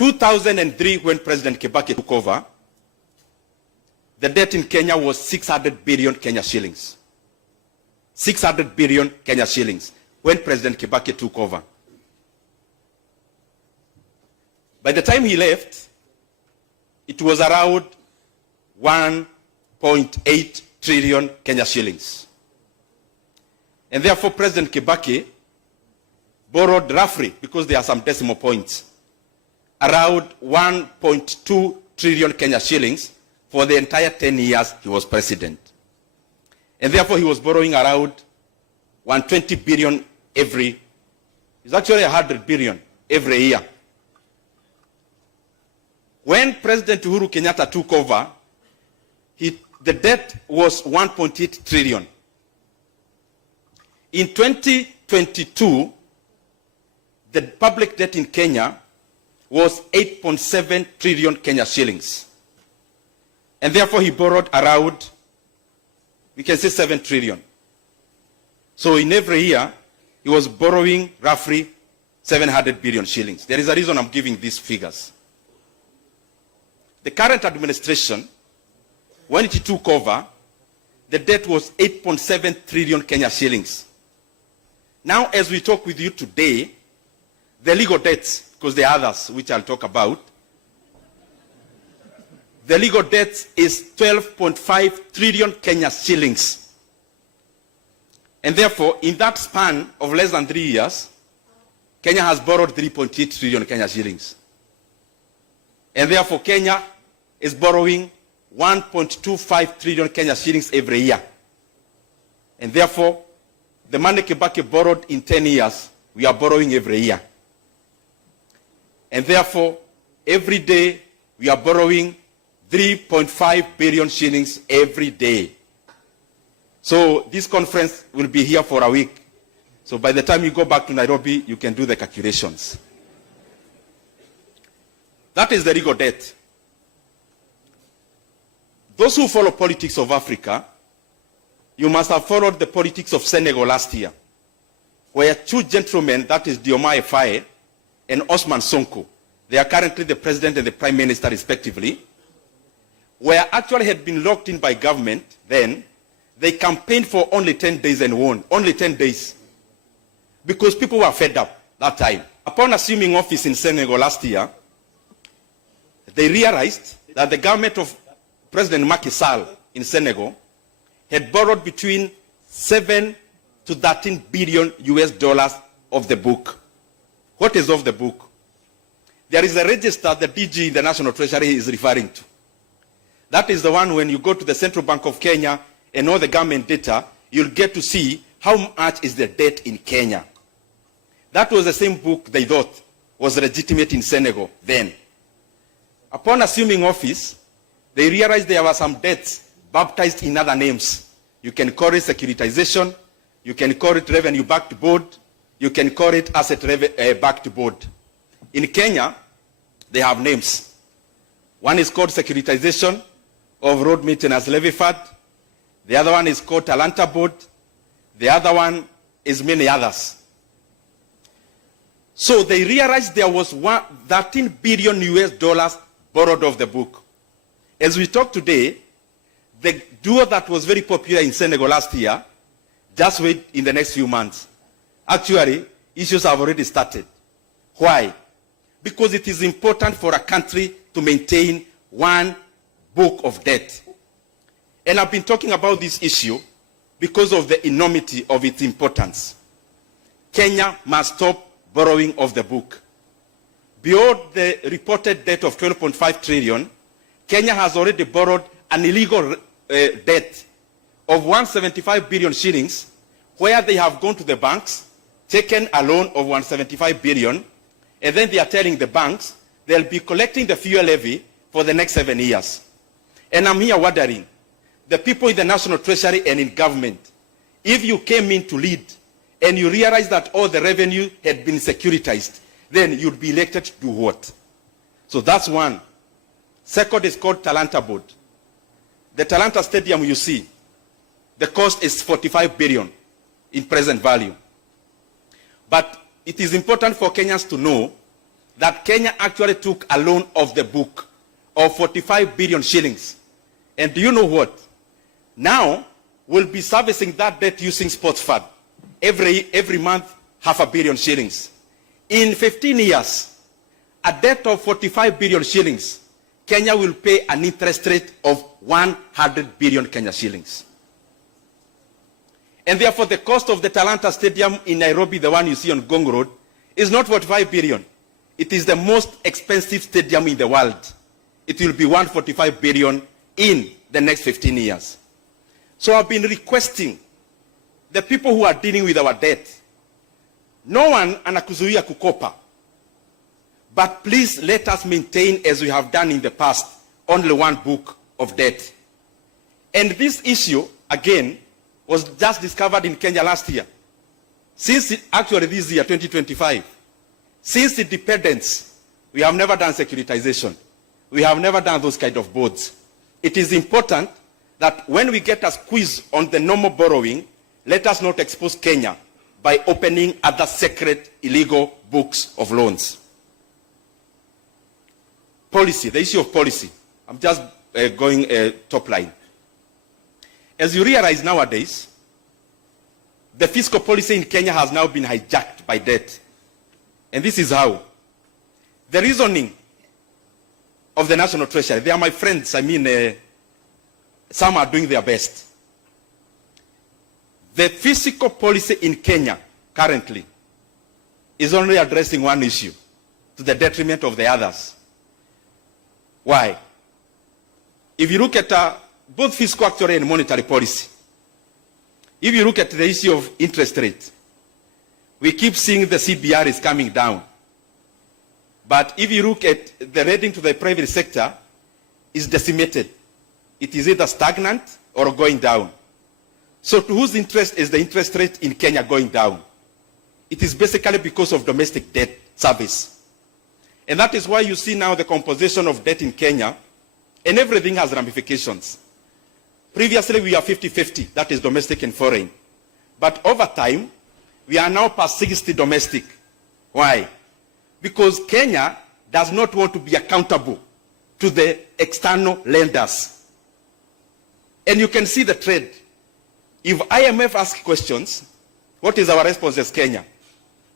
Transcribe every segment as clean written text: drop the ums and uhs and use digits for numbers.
2003, when President Kibaki took over, the debt in Kenya was 600 billion Kenya shillings. 600 billion Kenya shillings when President Kibaki took over. By the time he left, it was around 1.8 trillion Kenya shillings. And therefore, President Kibaki borrowed roughly, because there are some decimal points, around 1.2 trillion Kenya shillings for the entire 10 years he was president. And therefore, he was borrowing around 120 billion it's actually 100 billion every year. When President Uhuru Kenyatta took over, the debt was 1.8 trillion. In 2022, the public debt in Kenya was 8.7 trillion Kenya shillings. And therefore, he borrowed around, we can say 7 trillion. So in every year, he was borrowing roughly 700 billion shillings. There is a reason I'm giving these figures. The current administration, when it took over, the debt was 8.7 trillion Kenya shillings. Now, as we talk with you today, the legal debts, because there are others which I'll talk about, the legal debt is 12.5 trillion Kenya shillings. And therefore, in that span of less than 3 years, Kenya has borrowed 3.8 trillion Kenya shillings. And therefore, Kenya is borrowing 1.25 trillion Kenya shillings every year. And therefore, the money Kibaki borrowed in 10 years, we are borrowing every year. And therefore, every day, we are borrowing 3.5 billion shillings every day. So this conference will be here for a week. So by the time you go back to Nairobi, you can do the calculations. That is the legal debt. Those who follow politics of Africa, you must have followed the politics of Senegal last year, where two gentlemen, that is Diomaye Faye and Osman Sonko, they are currently the president and the prime minister respectively, were actually had been locked in by government then. They campaigned for only 10 days and won. Only 10 days. Because people were fed up that time. Upon assuming office in Senegal last year, they realized that the government of President Macky Sall in Senegal had borrowed between 7 to 13 billion US dollars of the book. What is of the book? There is a register the DG in the National Treasury is referring to. That is the one when you go to the Central Bank of Kenya and all the government data, you'll get to see how much is the debt in Kenya. That was the same book they thought was legitimate in Senegal then. Upon assuming office, they realized there were some debts baptized in other names. You can call it securitization, you can call it revenue-backed board, you can call it asset-backed board. In Kenya, they have names. One is called securitization of road maintenance levy fund. The other one is called Talanta Board. The other one is many others. So they realized there was 13 billion US dollars borrowed off the book. As we talk today, the duo that was very popular in Senegal last year, just wait in the next few months. Actually, issues have already started. Why? Because it is important for a country to maintain one book of debt. And I've been talking about this issue because of the enormity of its importance. Kenya must stop borrowing off the book. Beyond the reported debt of 12.5 trillion, Kenya has already borrowed an illegal debt of 175 billion shillings, where they have gone to the banks, taken a loan of 175 billion, and then they are telling the banks they'll be collecting the fuel levy for the next 7 years. And I'm here wondering, the people in the National Treasury and in government, if you came in to lead and you realized that all the revenue had been securitized, then you'd be elected to do what? So that's one. Second is called Talanta Board. The Talanta Stadium you see, the cost is 45 billion in present value. But it is important for Kenyans to know that Kenya actually took a loan of the book of 45 billion shillings. And do you know what? Now, we'll be servicing that debt using sports fund. Every month, 500 million shillings. In 15 years, a debt of 45 billion shillings, Kenya will pay an interest rate of 100 billion Kenya shillings. And therefore, the cost of the Talanta Stadium in Nairobi, the one you see on Gong Road, is not 45 billion. It is the most expensive stadium in the world. It will be 145 billion in the next 15 years. So I've been requesting the people who are dealing with our debt, no one anakuzuia kukopa, but please let us maintain, as we have done in the past, only one book of debt. And this issue, again, was just discovered in Kenya last year. Actually this year, 2025, since independence, we have never done securitization. We have never done those kind of boards. It is important that when we get a squeeze on the normal borrowing, let us not expose Kenya by opening other secret, illegal books of loans. Policy, the issue of policy. I'm just going top line. As you realize nowadays, the fiscal policy in Kenya has now been hijacked by debt. And this is how. The reasoning of the National Treasury, they are my friends, some are doing their best. The fiscal policy in Kenya currently is only addressing one issue, to the detriment of the others. Why? If you look at both fiscal actuary and monetary policy, if you look at the issue of interest rate, we keep seeing the CBR is coming down. But if you look at the lending to the private sector, it's decimated. It is either stagnant or going down. So to whose interest is the interest rate in Kenya going down? It is basically because of domestic debt service. And that is why you see now the composition of debt in Kenya, and everything has ramifications. Previously, we are 50-50, that is domestic and foreign. But over time, we are now past 60 domestic. Why? Because Kenya does not want to be accountable to the external lenders. And you can see the trend. If IMF asks questions, what is our response as Kenya?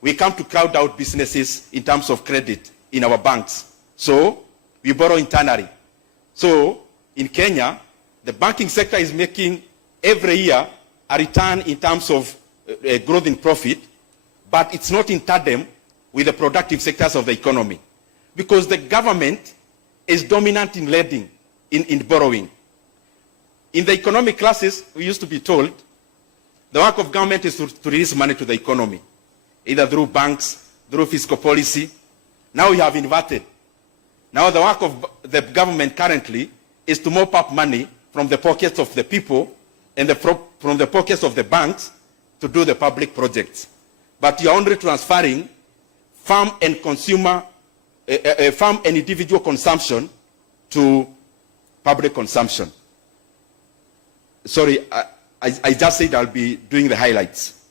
We come to crowd out businesses in terms of credit in our banks. So we borrow internally. So in Kenya, the banking sector is making every year a return in terms of growth in profit, but it's not in tandem with the productive sectors of the economy. Because the government is dominant in lending, in borrowing. In the economic classes, we used to be told the work of government is to release money to the economy, either through banks, through fiscal policy. Now we have inverted. Now the work of the government currently is to mop up money from the pockets of the people and from the pockets of the banks to do the public projects. But you're only transferring farm and consumer, farm and individual consumption to public consumption. Sorry, I just said I'll be doing the highlights.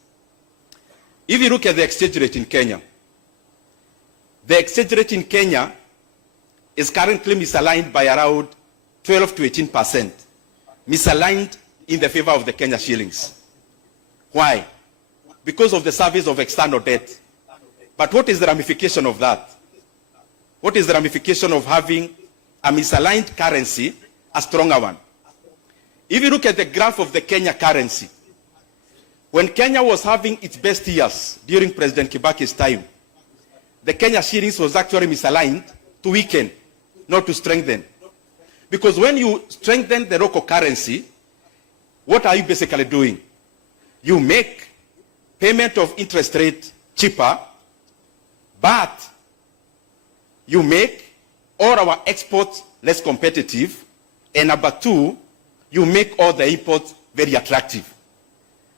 If you look at the exchange rate in Kenya, the exchange rate in Kenya is currently misaligned by around 12 to 18%. Misaligned in the favor of the Kenya shillings. Why? Because of the service of external debt. But what is the ramification of that? What is the ramification of having a misaligned currency, a stronger one? If you look at the graph of the Kenya currency, when Kenya was having its best years during President Kibaki's time, the Kenya shillings was actually misaligned to weaken, not to strengthen. Because when you strengthen the local currency, what are you basically doing? You make payment of interest rate cheaper, but you make all our exports less competitive, and number two, you make all the imports very attractive.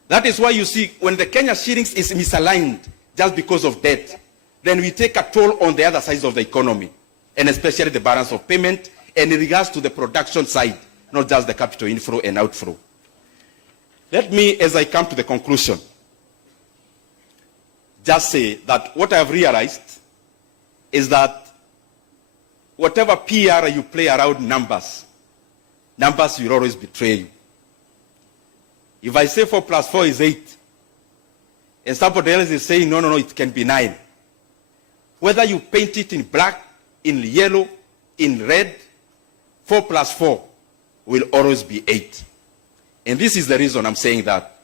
That is why you see when the Kenya shillings is misaligned just because of debt, then we take a toll on the other sides of the economy, and especially the balance of payment, and in regards to the production side, not just the capital inflow and outflow. Let me, as I come to the conclusion, just say that what I have realized is that whatever PR you play around numbers, numbers will always betray you. If I say 4 plus 4 is 8, and somebody else is saying, no, no, no, it can be 9. Whether you paint it in black, in yellow, in red, 4 plus 4 will always be 8. And this is the reason I'm saying that.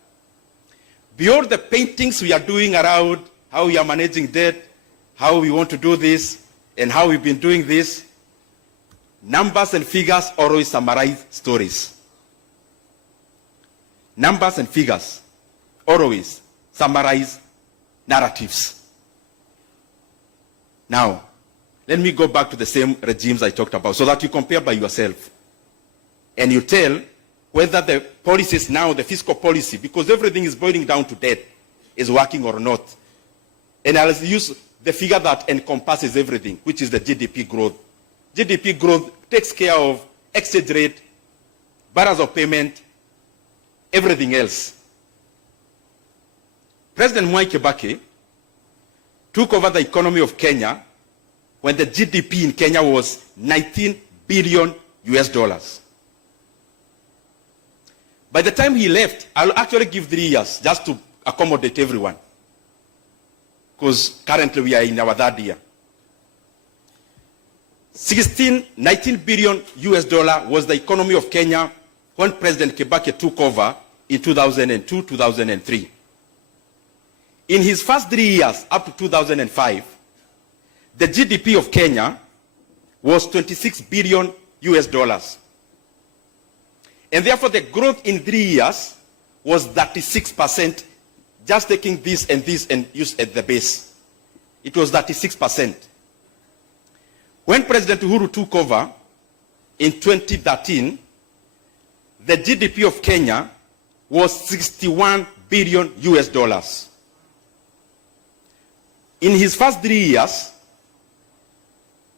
Beyond the paintings we are doing around how we are managing debt, how we want to do this, and how we've been doing this, numbers and figures always summarize stories. Numbers and figures always summarize narratives. Now, let me go back to the same regimes I talked about so that you compare by yourself. And you tell whether the policies now, the fiscal policy, because everything is boiling down to debt, is working or not. And I'll use the figure that encompasses everything, which is the GDP growth. GDP growth takes care of exchange rate, barriers of payment, everything else. President Mwai Kibaki took over the economy of Kenya when the GDP in Kenya was 19 billion US dollars. By the time he left, I'll actually give 3 years just to accommodate everyone, because currently we are in our 3rd year. 19 billion US dollar was the economy of Kenya when President Kibaki took over in 2002, 2003. In his first 3 years, up to 2005, the GDP of Kenya was 26 billion US dollars. And therefore the growth in 3 years was 36%, just taking this and use at the base. It was 36%. When President Uhuru took over in 2013, the GDP of Kenya was 61 billion US dollars. In his first 3 years,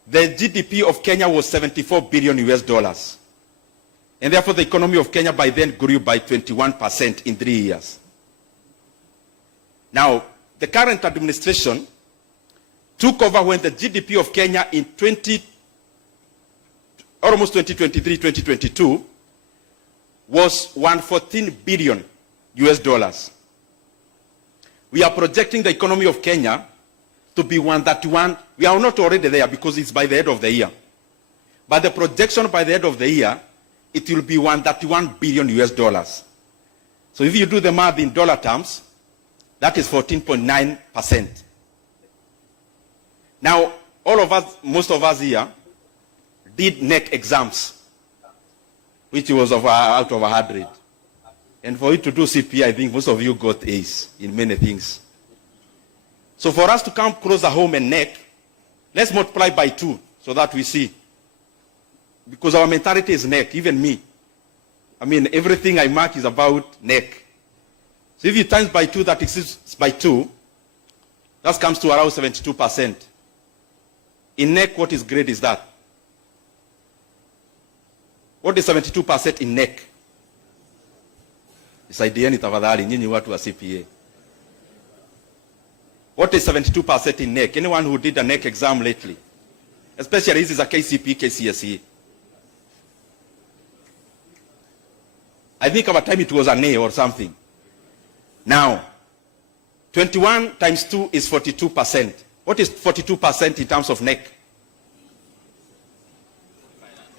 the GDP of Kenya was 74 billion US dollars. And therefore the economy of Kenya by then grew by 21% in 3 years. Now, the current administration took over when the GDP of Kenya in almost 2023, 2022 was 114 billion US dollars. We are projecting the economy of Kenya to be 131. We are not already there because it's by the end of the year. But the projection by the end of the year, it will be 131 billion US dollars. So if you do the math in dollar terms, that is 14.9%. Now, all of us, most of us here, did NEC exams, which was out of 100. And for you to do CPA, I think most of you got A's in many things. So for us to come closer home and NEC, let's multiply by 2 so that we see. Because our mentality is NEC, even me. I mean, everything I mark is about NEC. So if you times by 2, that exists by 2, that comes to around 72%. In NEC, what is grade is that? What is 72% in NEC? Nisaidieni tafadhali nyinyi watu wa CPA. What is 72% in NEC? Anyone who did a NEC exam lately? Especially this is a KCP, KCSE. I think over time it was an A or something. Now, 21 times 2 is 42%. What is 42% in terms of NEC?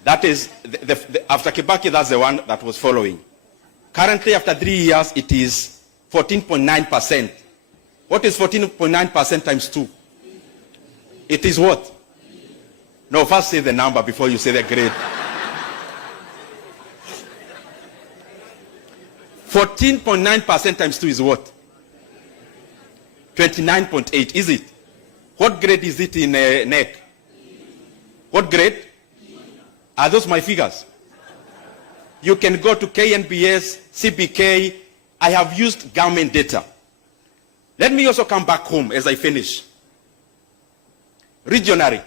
That is, after Kibaki, that's the one that was following. Currently, after 3 years, it is 14.9%. What is 14.9% times 2? It is what? No, first say the number before you say the grade. 14.9% times 2 is what? 29.8, is it? What grade is it in NEC? What grade? Are those my figures? You can go to KNBS, CBK. I have used government data. Let me also come back home as I finish. Regionally.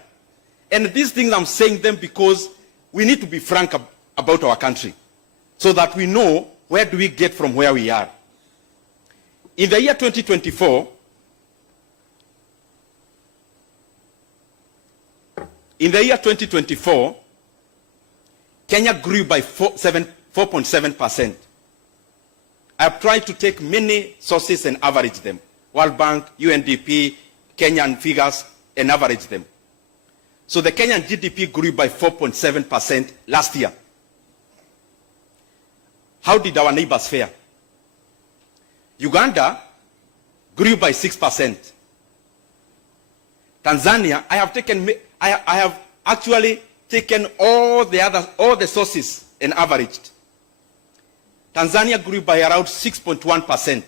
And these things I'm saying them because we need to be frank about our country so that we know where do we get from where we are. In the year 2024, In the year 2024, Kenya grew by 4.7%. I have tried to take many sources and average them. World Bank, UNDP, Kenyan figures, and average them. So the Kenyan GDP grew by 4.7% last year. How did our neighbors fare? Uganda grew by 6%. Tanzania, I have actually taken all the sources and averaged. Tanzania grew by around 6.1%.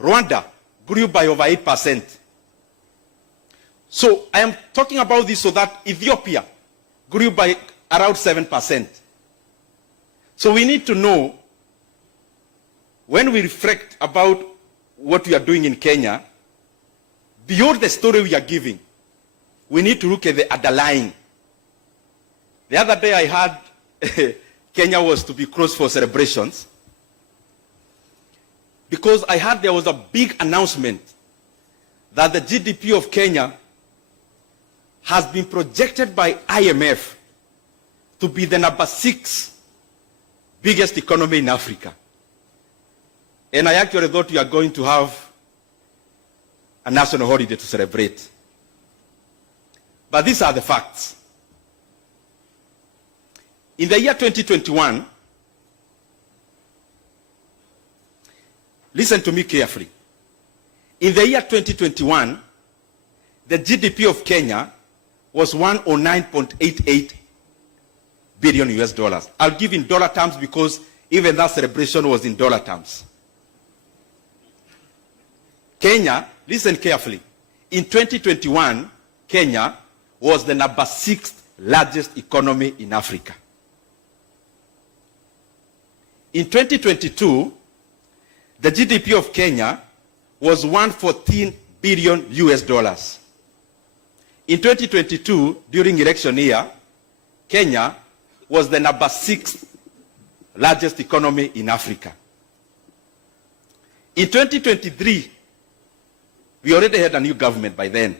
Rwanda grew by over 8%. So I am talking about this so that Ethiopia grew by around 7%. So we need to know, when we reflect about what we are doing in Kenya, beyond the story we are giving, we need to look at the underlying. The other day I heard Kenya was to be closed for celebrations because I heard there was a big announcement that the GDP of Kenya has been projected by IMF to be the number 6 biggest economy in Africa. And I actually thought we are going to have a national holiday to celebrate. But these are the facts. In the year 2021, listen to me carefully. In the year 2021, the GDP of Kenya was 109.88 billion US dollars. I'll give in dollar terms because even that celebration was in dollar terms. Kenya, listen carefully. In 2021, Kenya was the number 6th largest economy in Africa. In 2022, the GDP of Kenya was 114 billion US dollars. In 2022, during election year, Kenya was the number 6th largest economy in Africa. In 2023, we already had a new government by then.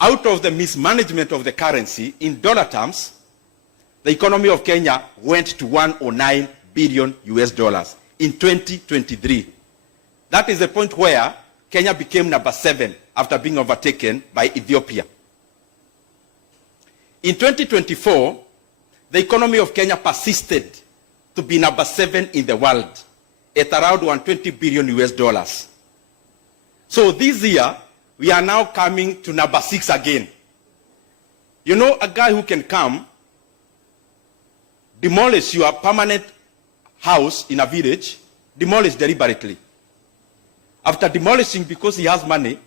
Out of the mismanagement of the currency, in dollar terms, the economy of Kenya went to 109 billion US dollars in 2023. That is the point where Kenya became number 7 after being overtaken by Ethiopia. In 2024, the economy of Kenya persisted to be number 7 in the world at around 120 billion US dollars. So this year, we are now coming to number 6 again. You know, a guy who can come, demolish your permanent house in a village, demolish deliberately. After demolishing because he has money,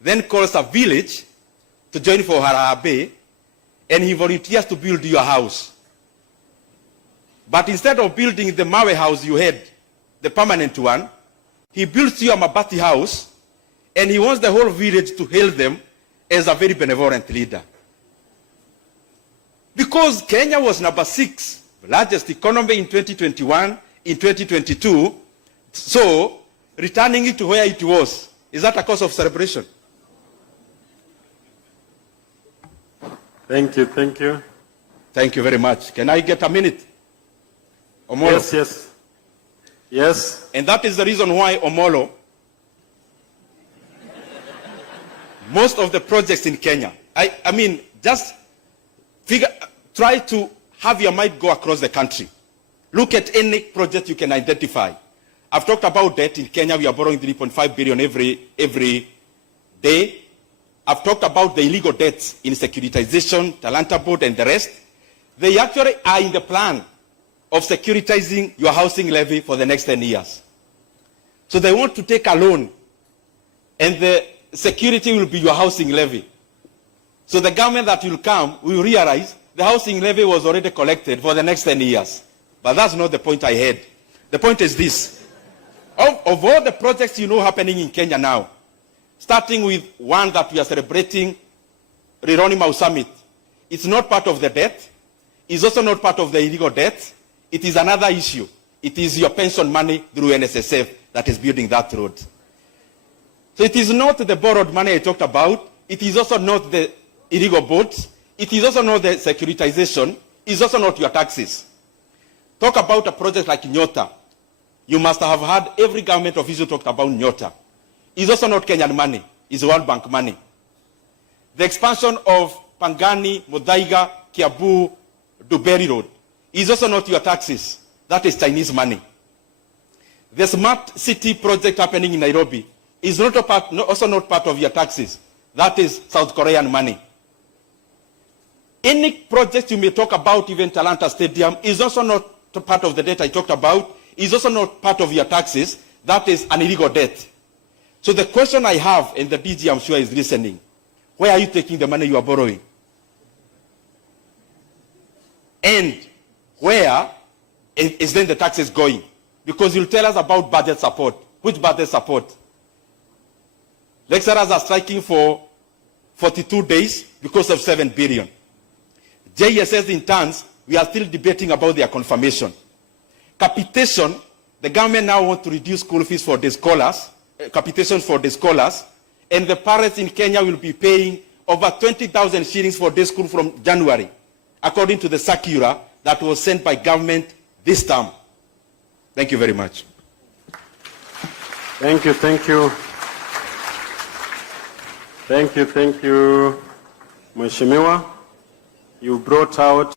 then calls a village to join for Harambee, and he volunteers to build your house. But instead of building the Mawe house you had, the permanent one, he builds you a Mabati house, and he wants the whole village to hail them as a very benevolent leader. Because Kenya was number 6 largest economy in 2021, in 2022, so returning it to where it was, is that a cause of celebration? Thank you, thank you. Thank you very much. Can I get a minute? Omolo? Yes, yes. Yes. And that is the reason why Omolo, most of the projects in Kenya, I mean, just try to have your mind go across the country. Look at any project you can identify. I've talked about debt in Kenya. We are borrowing 3.5 billion every day. I've talked about the illegal debts in securitization, Talanta Board, and the rest. They actually are in the plan of securitizing your housing levy for the next 10 years. So they want to take a loan, and the security will be your housing levy. So the government that will come will realize the housing levy was already collected for the next 10 years. But that's not the point I had. The point is this. Of all the projects you know happening in Kenya now, starting with one that we are celebrating, Rironi Mau Summit, it's not part of the debt. It's also not part of the illegal debt. It is another issue. It is your pension money through NSSF that is building that road. So it is not the borrowed money I talked about. It is also not the illegal boats. It is also not the securitization. It is also not your taxes. Talk about a project like Nyota. You must have heard every government official talked about Nyota. It's also not Kenyan money. It's World Bank money. The expansion of Pangani, Muthaiga, Kiambu, Duberi Road is also not your taxes. That is Chinese money. The smart city project happening in Nairobi is also not part of your taxes. That is South Korean money. Any project you may talk about, even Talanta Stadium, is also not part of the debt I talked about, is also not part of your taxes. That is an illegal debt. So the question I have, and the DG I'm sure is listening, where are you taking the money you are borrowing? And where is then the taxes going? Because you'll tell us about budget support. Which budget support? Lecturers are striking for 42 days because of 7 billion. JSS interns, we are still debating about their confirmation. Capitation, the government now wants to reduce school fees for the scholars, capitation for the scholars, and the parents in Kenya will be paying over 20,000 shillings for day school from January, according to the circular that was sent by government this term. Thank you very much. Thank you, thank you. Thank you, Mheshimiwa. You brought out